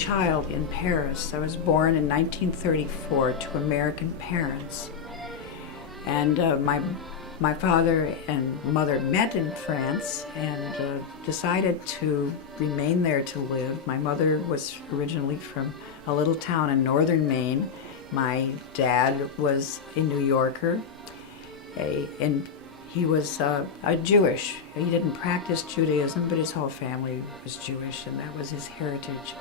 child in Paris. I was born in 1934 to American parents. And my father and mother met in France and decided to remain there to live. My mother was originally from a little town in northern Maine. My dad was a New Yorker, and he was Jewish. He didn't practice Judaism, but his whole family was Jewish, and that was his heritage.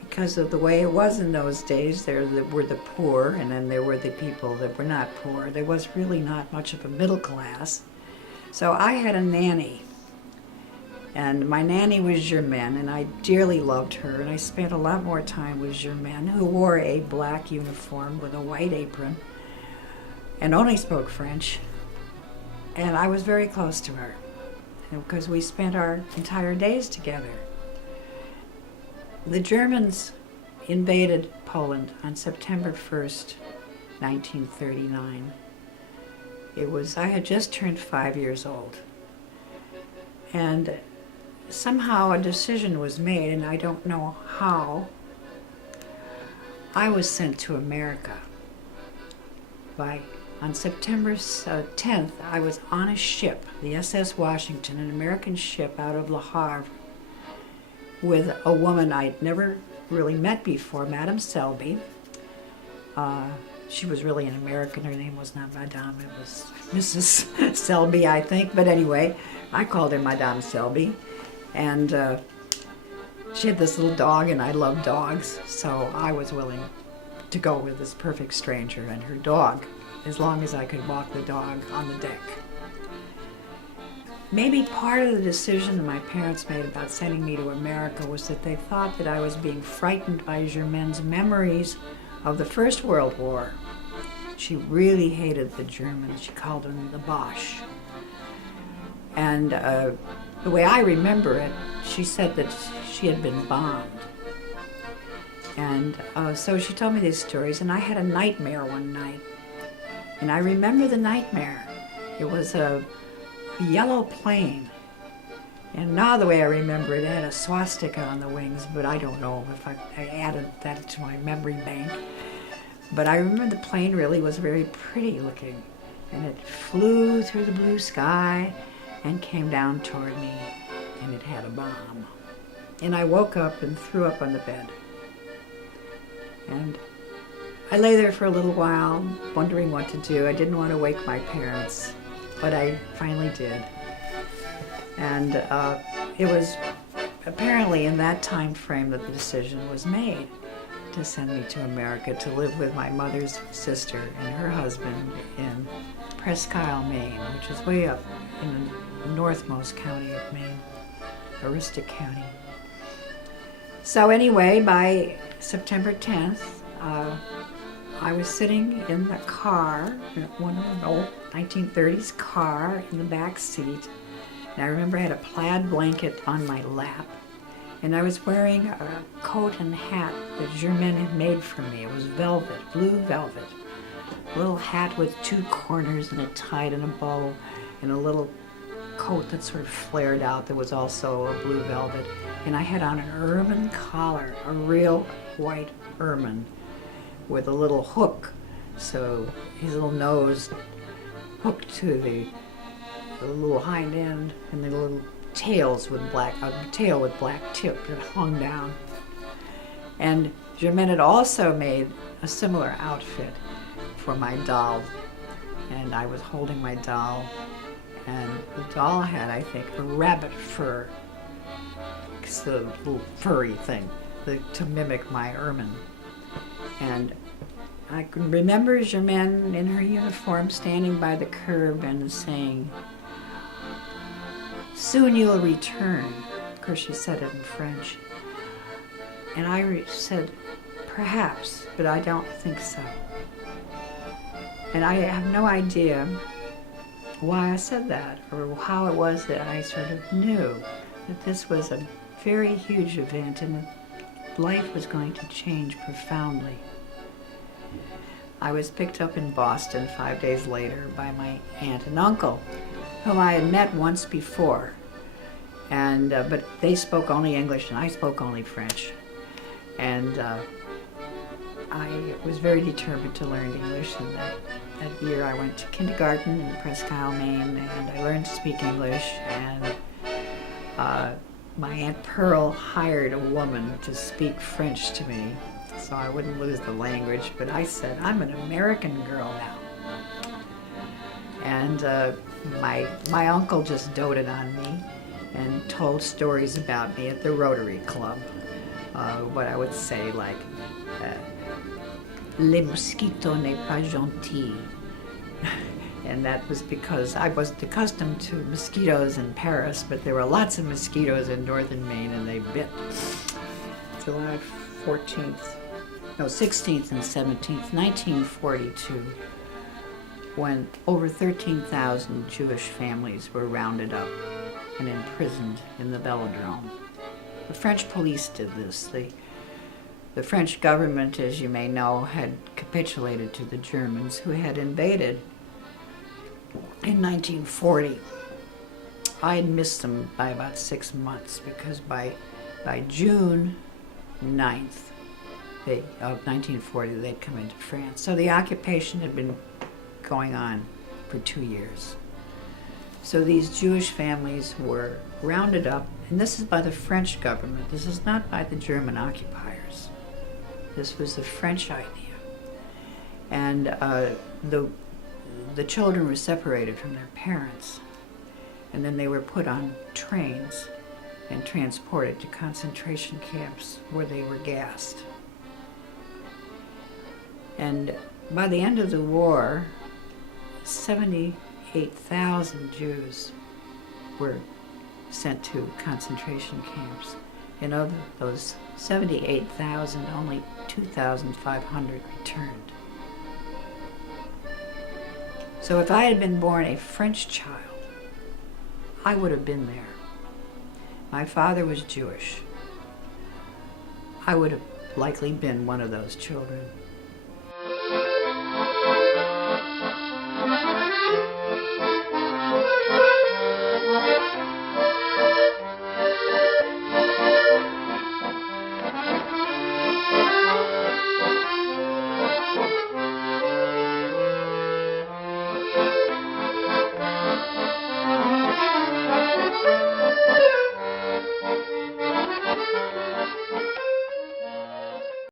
Because of the way it was in those days, there were the poor, and then there were the people that were not poor. There was really not much of a middle class. So I had a nanny, and my nanny was Shulman, and I dearly loved her, and I spent a lot more time with Shulman, who wore a black uniform with a white apron and only spoke French. And I was very close to her, because we spent our entire days together. The Germans invaded Poland on September 1st, 1939. I had just turned 5 years old. And somehow a decision was made, and I don't know how. I was sent to America. On September 10th, I was on a ship, the SS Washington, an American ship out of Le Havre, with a woman I'd never really met before, Madame Selby. She was really an American. Her name was not Madame, it was Mrs. Selby, I think. But anyway, I called her Madame Selby. And she had this little dog, and I love dogs, so I was willing to go with this perfect stranger and her dog, as long as I could walk the dog on the deck. Maybe part of the decision that my parents made about sending me to America was that they thought that I was being frightened by Shulman's memories of the First World War. She really hated the Germans. She called them the Boche. And the way I remember it, she said that she had been bombed. And so she told me these stories, and I had a nightmare one night. And I remember the nightmare. It was a yellow plane. And now the way I remember it, it had a swastika on the wings, but I don't know if I added that to my memory bank. But I remember the plane really was very pretty looking. And it flew through the blue sky and came down toward me, and it had a bomb. And I woke up and threw up on the bed. And I lay there for a little while, wondering what to do. I didn't want to wake my parents, but I finally did. And it was apparently in that time frame that the decision was made to send me to America to live with my mother's sister and her husband in Presque Isle, Maine, which is way up in the northmost county of Maine, Aroostook County. So anyway, by September 10th, I was sitting in the car, one of an old 1930s car in the back seat. And I remember I had a plaid blanket on my lap. And I was wearing a coat and hat that Shulman had made for me. It was velvet, blue velvet. A little hat with two corners and it tied in a bow, and a little coat that sort of flared out that was also a blue velvet. And I had on an ermine collar, a real white ermine with a little hook, so his little nose hooked to the little hind end, and the little tails with tail with black tip that hung down. And Shulman had also made a similar outfit for my doll, and I was holding my doll, and the doll had, I think, a rabbit fur. It's the little furry thing to mimic my ermine. And I can remember Shulman in her uniform standing by the curb and saying, "Soon you'll return." Of course, she said it in French. And I said, "Perhaps, but I don't think so." And I have no idea why I said that, or how it was that I sort of knew that this was a very huge event and that life was going to change profoundly. I was picked up in Boston 5 days later by my aunt and uncle, whom I had met once before, and but they spoke only English and I spoke only French. And I was very determined to learn English, and that year I went to kindergarten in Presque Isle, Maine, and I learned to speak English, and my Aunt Pearl hired a woman to speak French to me so I wouldn't lose the language, but I said, I'm an American girl now. And my uncle just doted on me and told stories about me at the Rotary Club. What I would say, like, les mosquitos n'est pas gentil. And that was because I wasn't accustomed to mosquitoes in Paris, but there were lots of mosquitoes in northern Maine, and they bit. July 14th, no, 16th and 17th, 1942, when over 13,000 Jewish families were rounded up and imprisoned in the Velodrome. The French police did this. The French government, as you may know, had capitulated to the Germans, who had invaded in 1940. I had missed them by about 6 months, because by June 9th of 1940, they'd come into France. So the occupation had been going on for 2 years. So these Jewish families were rounded up, and this is by the French government. This is not by the German occupiers. This was the French idea. And the children were separated from their parents, and then they were put on trains and transported to concentration camps where they were gassed. And by the end of the war, 78,000 Jews were sent to concentration camps. And of those 78,000, only 2,500 returned. So if I had been born a French child, I would have been there. My father was Jewish. I would have likely been one of those children.